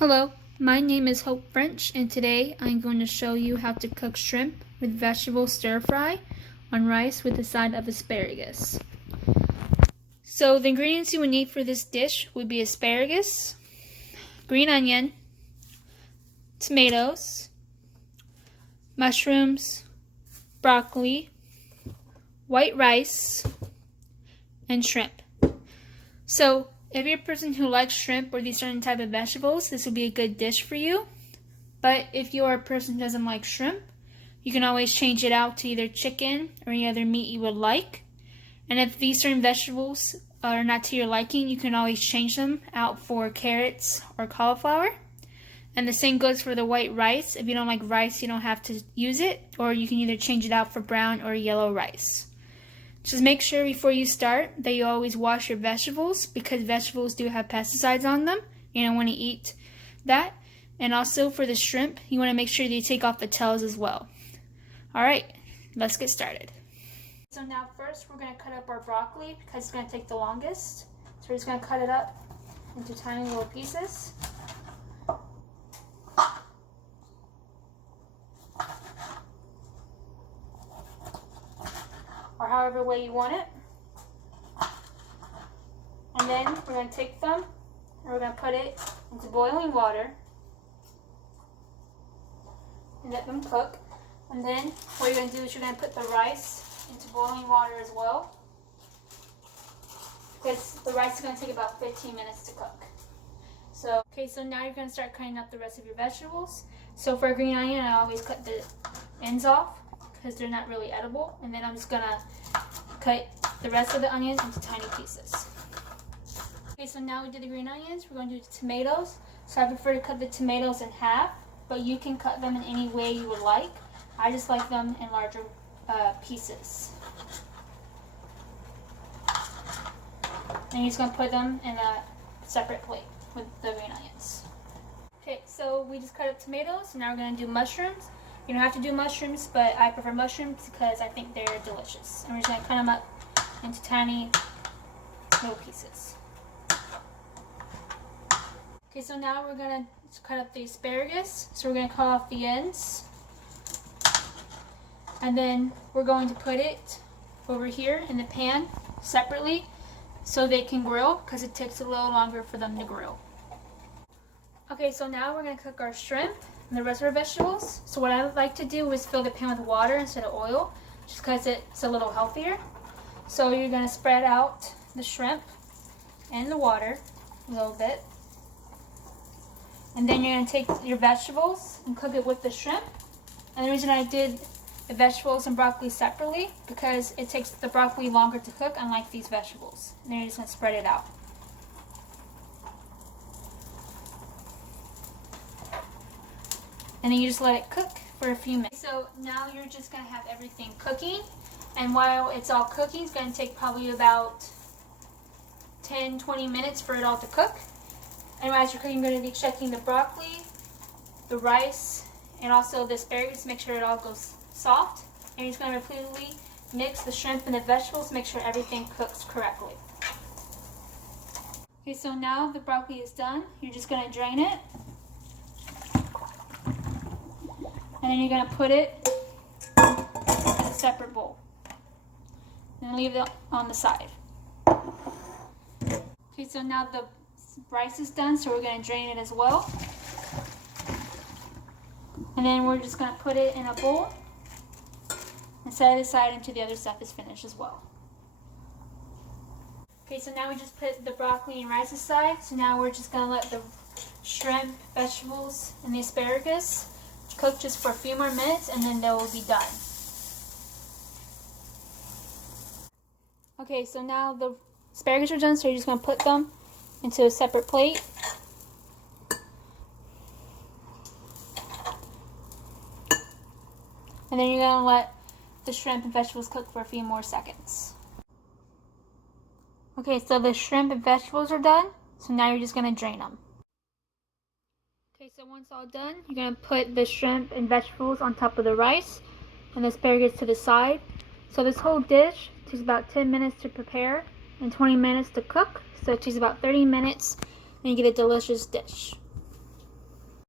Hello, my name is Hope French, and today I'm going to show you how to cook shrimp with vegetable stir fry on rice with a side of asparagus. So the ingredients you would need for this dish would be asparagus, green onion, tomatoes, mushrooms, broccoli, white rice, and shrimp. So if you're a person who likes shrimp or these certain type of vegetables, this would be a good dish for you. But if you're a person who doesn't like shrimp, you can always change it out to either chicken or any other meat you would like. And if these certain vegetables are not to your liking, you can always change them out for carrots or cauliflower. And the same goes for the white rice. If you don't like rice, you don't have to use it, or you can either change it out for brown or yellow rice. Just make sure before you start that you always wash your vegetables, because vegetables do have pesticides on them. You don't want to eat that. And also for the shrimp, you want to make sure that you take off the tails as well. Alright, let's get started. So now first we're going to cut up our broccoli because it's going to take the longest. So we're just going to cut it up into tiny little pieces. Or however way you want it. And then we're going to take them and we're going to put it into boiling water and let them cook. And then what you're going to do is you're going to put the rice into boiling water as well, because the rice is going to take about 15 minutes to cook. So now you're going to start cutting up the rest of your vegetables. So for a green onion, I always cut the ends off because they're not really edible. And then I'm just going to cut the rest of the onions into tiny pieces. Okay, so now we did the green onions, we're going to do the tomatoes. So I prefer to cut the tomatoes in half, but you can cut them in any way you would like. I just like them in larger pieces. And you're just going to put them in a separate plate with the green onions. Okay, so we just cut up tomatoes, and now we're going to do mushrooms. You don't have to do mushrooms, but I prefer mushrooms because I think they're delicious. And we're just going to cut them up into tiny little pieces. Okay, so now we're going to cut up the asparagus. So we're going to cut off the ends. And then we're going to put it over here in the pan separately so they can grill, because it takes a little longer for them to grill. Okay, so now we're going to cook our shrimp and the rest of our vegetables. So what I like to do is fill the pan with water instead of oil, just because it's a little healthier. So you're going to spread out the shrimp and the water a little bit. And then you're going to take your vegetables and cook it with the shrimp. And the reason I did the vegetables and broccoli separately, because it takes the broccoli longer to cook, unlike these vegetables. And then you're just going to spread it out. And then you just let it cook for a few minutes. So now you're just going to have everything cooking. And while it's all cooking, it's going to take probably about 10-20 minutes for it all to cook. And as you're cooking, you're going to be checking the broccoli, the rice, and also the asparagus to make sure it all goes soft. And you're just going to repeatedly mix the shrimp and the vegetables to make sure everything cooks correctly. Okay, so now the broccoli is done. You're just going to drain it. And then you're going to put it in a separate bowl. And leave it on the side. Okay, so now the rice is done, so we're going to drain it as well. And then we're just going to put it in a bowl and set it aside until the other stuff is finished as well. Okay, so now we just put the broccoli and rice aside. So now we're just going to let the shrimp, vegetables, and the asparagus cook just for a few more minutes, and then they will be done. Okay, so now the asparagus are done, so you're just going to put them into a separate plate. And then you're going to let the shrimp and vegetables cook for a few more seconds. Okay, so the shrimp and vegetables are done, so now you're just going to drain them. Okay, so once all done, you're going to put the shrimp and vegetables on top of the rice and the asparagus to the side. So this whole dish takes about 10 minutes to prepare and 20 minutes to cook. So it takes about 30 minutes and you get a delicious dish.